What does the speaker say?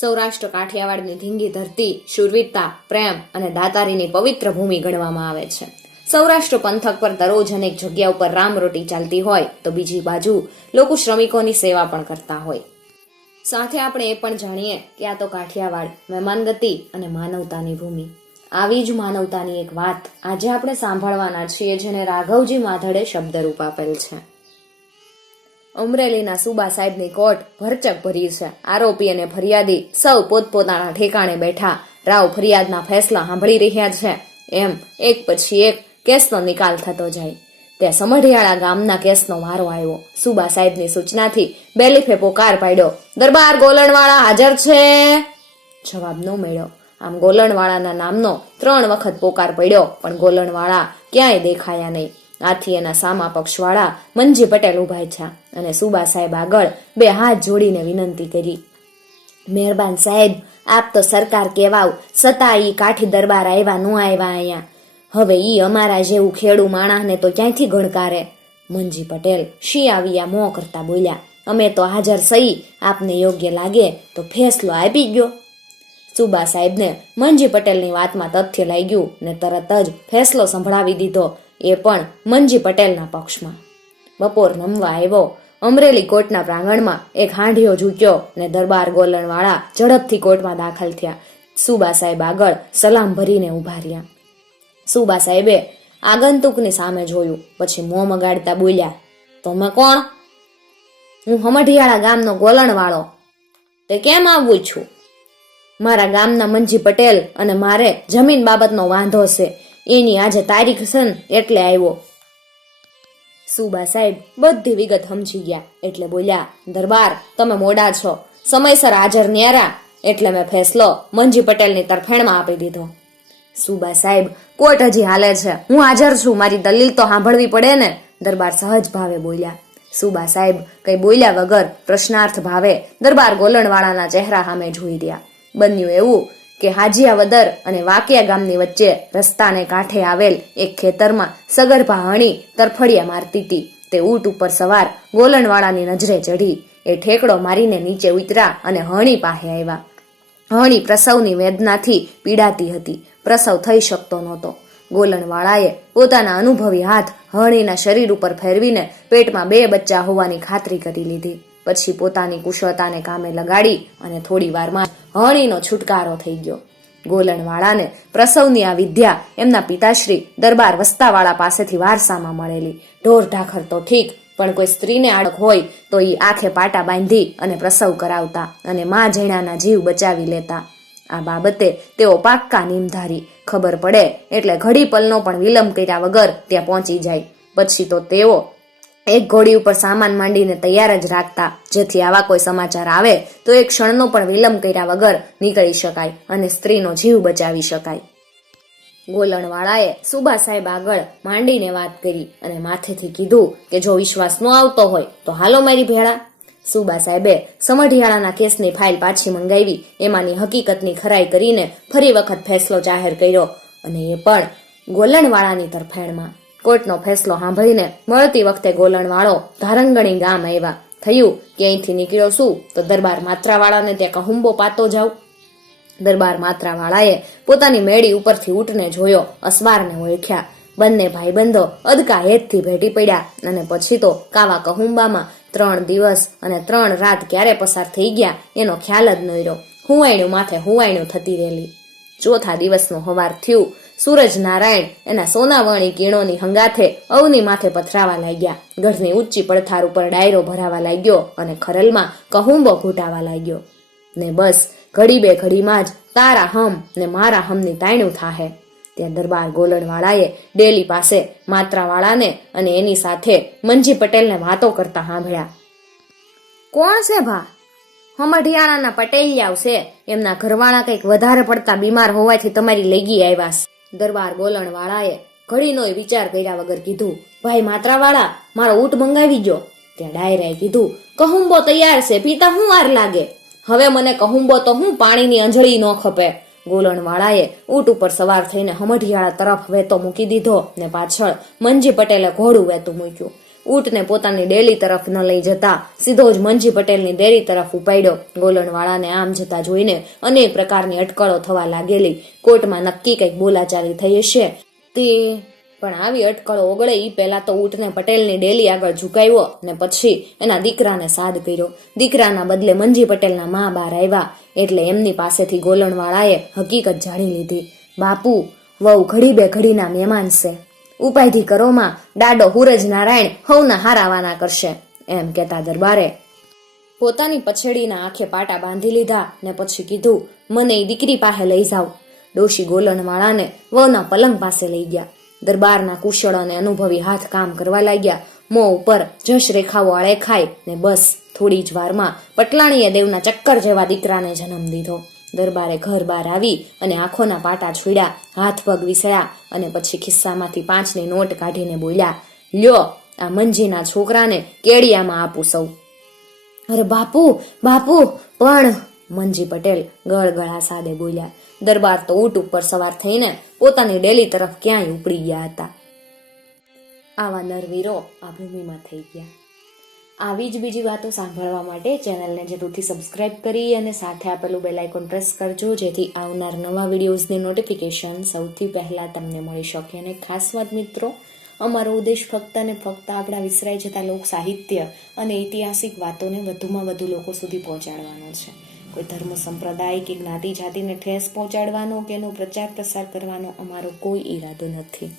સૌરાષ્ટ્ર, કાઠિયાવાડની ધીંગી ધરતી, શુરવીરતા, પ્રેમ અને દાતારીની પવિત્ર ભૂમિ ગણવામાં આવે છે. સૌરાષ્ટ્ર પંથક પર દરરોજ અનેક જગ્યા ઉપર રામરોટી ચાલતી હોય તો બીજી બાજુ લોકો શ્રમિકોની સેવા પણ કરતા હોય. સાથે આપણે એ પણ જાણીએ કે આ તો કાઠિયાવાડ મહેમાનગતિ અને માનવતાની ભૂમિ. આવી જ માનવતાની એક વાત આજે આપણે સાંભળવાના છીએ, જેને રાઘવજી માધડે શબ્દરૂપ આપેલ છે. અમરેલીના સુબા સાહેબની કોર્ટ ભરચક ભરી છે. આરોપી અને ફરિયાદી સૌ પોતપોતાના ઠેકાણે બેઠા. રાવ ફરિયાદના ફેસલા સાંભળી રહ્યા છે. એમ એક પછી એક કેસનો નિકાલ થતો જાય. ત્યાં સમઢિયાળા ગામના કેસનો વારો આવ્યો. સુબા સાહેબની સૂચનાથી બેલીફે પોકાર પાડ્યો. દરબાર ગોલણવાળા હાજર છે. જવાબ ન મળ્યો. આમ ગોલણવાળાના નામનો ત્રણ વખત પોકાર પડ્યો, પણ ગોલણવાળા ક્યાંય દેખાયા નહીં. આથી એના સામા પક્ષવાળા મંજી પટેલ ઊભા છે અને સુબા સાહેબ આગળ બે હાથ જોડીને વિનંતી કરી. મહેરબાન સાહેબ, આપ તો સરકાર કહેવાવ, સતા ઈ કાઠી દરબાર આવ્યા ન આવ્યા અહીંયા હવે ઈ અમારા જેવું ખેડૂ માણસને તો ક્યાંથી ગણકારે? મંજી પટેલ શી આવ્યા મોં કરતા બોલ્યા, અમે તો હાજર સહી, આપને યોગ્ય લાગે તો ફેસલો આપી ગયો સુબા સાહેબને મંજી પટેલની વાતમાં તથ્ય લાગ્યું ને તરત જ ફેસલો સંભળાવી દીધો એ પણ મનજી પટેલના પક્ષમાં. બપોર નમવા આવ્યો. અમરેલી કોર્ટના પ્રાંગણમાં એક હાંડિયો ઝૂક્યો ને દરબાર ગોલણવાળા ઝડપથી કોર્ટમાં દાખલ થયા. સુબા સાહેબ આગળ સલામ ભરીને ઊભા રહ્યા. સુબા સાહેબે આગંતુકની સામે જોયું, પછી મોં મગાડતા બોલ્યા, તમે કોણ? હું હમઢિયાળા ગામનો ગોલણવાળો. તે કેમ આવું છું? મારા ગામના મનજી પટેલ અને મારે જમીન બાબતનો વાંધો છે. એની આજે તારીખ છે એટલે આવ્યો. સુબા સાહેબ બધી વિગત સમજી ગયા, એટલે બોલ્યા, દરબાર, તમે મોડા છો. સમયસર હાજર ન્યારા. એટલે મેં ફેસલો મંજી પટેલની તરફેણમાં આપી દીધો. સુબા સાહેબ, કોર્ટ હજી હાલે છે. હું હાજર છું. મારી દલીલ તો સાંભળવી પડે ને. દરબાર સહજ ભાવે બોલ્યા. સુબા સાહેબ કઈ બોલ્યા વગર પ્રશ્નાર્થ ભાવે દરબાર ગોલણવાળાના ચહેરા સામે જોઈ રહ્યા. બન્યું એવું કે હાજીયાવદર અને વાકિયા ગામની વચ્ચે રસ્તાને કાંઠે આવેલ એક ખેતરમાં સગર્ભા હણી તરફડિયા મારતી હતી તે ઊંટ ઉપર સવાર ગોલણવાળાની નજરે ચઢી. એ ઠેકડો મારીને નીચે ઉતરા અને હણી પાસે આવ્યા. હણી પ્રસવની વેદનાથી પીડાતી હતી. પ્રસવ થઈ શકતો નહોતો. ગોલણવાળાએ પોતાના અનુભવી હાથ હણીના શરીર ઉપર ફેરવીને પેટમાં બે બચ્ચા હોવાની ખાતરી કરી લીધી. પછી પોતાની કુશળતાને કામે લગાડી અને થોડી વારમાં હણીનો છુટકારો થઈ ગયો. ગોલણવાળાને પ્રસવની આ વિદ્યા એમના પિતાશ્રી દરબાર વસ્તાવાળા પાસેથી વારસામાં મળેલી. ઢોર ઢાખર તો ઠીક, પણ કોઈ સ્ત્રીને આડક હોય તો એ આંખે પાટા બાંધી અને પ્રસવ કરાવતા અને મા જૈણાના જીવ બચાવી લેતા. આ બાબતે તેઓ પાક્કા નિમધારી. ખબર પડે એટલે ઘડી પલનો પણ વિલંબ કર્યા વગર ત્યાં પહોંચી જાય. પછી તો તેઓ એક ઘોડી ઉપર સામાન માંડીને તૈયાર જ રાખતા. જેથી આવા કોઈ સમાચાર આવે, તો એક ક્ષણનો પણ વિલંબ કર્યા વગર નીકળી શકાય અને સ્ત્રીનો જીવ બચાવી શકાય. ગોલણવાળાએ સુબા સાહેબ આગળ માંડીને વાત કરી અને માથેથી કીધું કે, જો વિશ્વાસ ન આવતો હોય, તો હાલો મારી ભેળા. સુબા સાહેબે સમઢિયાળાના કેસની ફાઇલ પાછી મંગાવી, એમાંની હકીકતની ખરાઈ કરીને ફરી વખત ફેસલો જાહેર કર્યો અને એ પણ ગોલણવાળાની તરફેણમાં. કોર્ટનો ફેસલો સાંભળીને મળતી વખતે ગોલણવાળો ધારંગણી ગામ આવ્યા. થયું કે અહીંથી નીકળ્યો શું તો દરબાર માત્રાવાળાને ત્યાં કહુંબો પાતો જાઉં. દરબાર માત્રાવાળાએ પોતાની મેળી ઉપરથી ઊંટને જોયો, અસવારને ઓળખ્યા. બંને ભાઈબંધો અદકા હેતથી ભેટી પડ્યા અને પછી તો કાવા કહુંબામાં ત્રણ દિવસ અને ત્રણ રાત ક્યારે પસાર થઈ ગયા એનો ખ્યાલ જ ન રહ્યો હુવાયણું માથે હુવાયણું થતી રહેલી. ચોથા દિવસનું હવાર થયું સૂરજ નારાયણ એના સોનાવાણી કિરણોની હંગાથે અવની માથે પથરાવા લાગ્યા. ગઢની ઊંચી પડથાર ઉપર ડાયરો ભરાવા લાગ્યો અને ખરલમાં કહુંબો ઘૂંટાવા લાગ્યો. ને બસ, ઘડી બે ઘડીમાં જ તારા હમ ને મારા હમની તાયણું થાહે. ત્યાં દરબાર ગોલણવાળાએ ડેલી પાસે માત્રાવાળાને અને એની સાથે મંજી પટેલને વાતો કરતા સાંભળ્યા. કોણ છે ભા? હમઢિયાણાના પટેલિયાવ છે. એમના ઘરવાળા કંઈક વધારે પડતા બીમાર હોવાથી તમારી લેગી આવ્યા છે. દરબાર ગોલણવાળાએ ઘડીનોય વિચાર કર્યા વગર કીધું, ભાઈ માત્રાવાળા, મારો ઊંટ મંગાવી ગયો ત્યાં ડાયરાએ કીધું, કહુંબો તૈયાર છે, પીતા હું વાર લાગે? હવે મને કહુંબો તો હું પાણીની અંજળી ન ખપે. ગોલણવાળાએ ઊંટ ઉપર સવાર થઈને હમઢિયાળા તરફ વેતો મૂકી દીધો ને પાછળ મંજી પટેલે ઘોડું વેતું મૂક્યું. ઊંટને પોતાની ડેલી તરફ ન લઈ જતા સીધો જ મંજી પટેલની ડેરી તરફ ઉપાડ્યો. ગોલણવાળાને આમ જતા જોઈને અનેક પ્રકારની અટકળો થવા લાગેલી. કોર્ટમાં નક્કી કંઈક બોલાચાલી થઈ હશે. તે પણ આવી અટકળો ઓગળે એ પહેલા તો ઊંટને પટેલની ડેલી આગળ ઝુકાવ્યો ને પછી એના દીકરાને સાદ કર્યો. દીકરાના બદલે મંજી પટેલના મા બાર આવ્યા. એટલે એમની પાસેથી ગોલણવાળાએ હકીકત જાણી લીધી. બાપુ, વહુ ઘડી બે ઘડીના મહેમાન છે. ઉપાયથી કરોમાં દાડો હુરજ નારાયણ હવના હારાવાના કરશે, એમ કહેતા દરબારે. પોતાની પછેડીના આંખે પાટા બાંધી લીધા ને પછી કીધું, મને એ દીકરી પાસે લઈ જાવ ડોશી ગોલણવાળાને વહુના પલંગ પાસે લઈ ગયા. દરબારના કુશળ અને અનુભવી હાથ કામ કરવા લાગ્યા. મોં ઉપર જશ રેખાઓ આળે ખાય ને બસ થોડી જ વારમાં પટલાણીએ દેવના ચક્કર જેવા દીકરાને જન્મ દીધો. દરબારે ઘર બહાર આવી અને આંખોના પાટા છોડ્યા, હાથ પગ વિસળ્યા અને પછી ખિસ્સામાંથી પાંચની નોટ કાઢીને બોલ્યા, લ્યો, આ મંજીના છોકરાને કેડિયામાં આપું સૌ. અરે બાપુ બાપુ, પણ, મંજી પટેલ ગળગળા સાદે બોલ્યા. દરબાર તો ઊંટ ઉપર સવાર થઈને પોતાની ડેલી તરફ ક્યાંય ઉપડી ગયા હતા. આવા નરવીરો આ ભૂમિમાં થઈ ગયા. આવી જ બીજી વાતો સાંભળવા માટે ચેનલને જરૂરથી સબસ્ક્રાઇબ કરી અને સાથે આપેલું બેલ આઇકોન પ્રેસ કરજો, જેથી આવનાર નવા વિડીયોઝની નોટિફિકેશન સૌથી પહેલાં તમને મળી શકે. અને ખાસ વાત મિત્રો, અમારો ઉદ્દેશ ફક્ત અને ફક્ત આપણા વિસરાઈ જતા લોક સાહિત્ય અને ઐતિહાસિક વાતોને વધુમાં વધુ લોકો સુધી પહોંચાડવાનો છે. કોઈ ધર્મ, સંપ્રદાય કે જ્ઞાતિ, જાતિને ઠેસ પહોંચાડવાનો કે એનો પ્રચાર પ્રસાર કરવાનો અમારો કોઈ ઈરાદો નથી.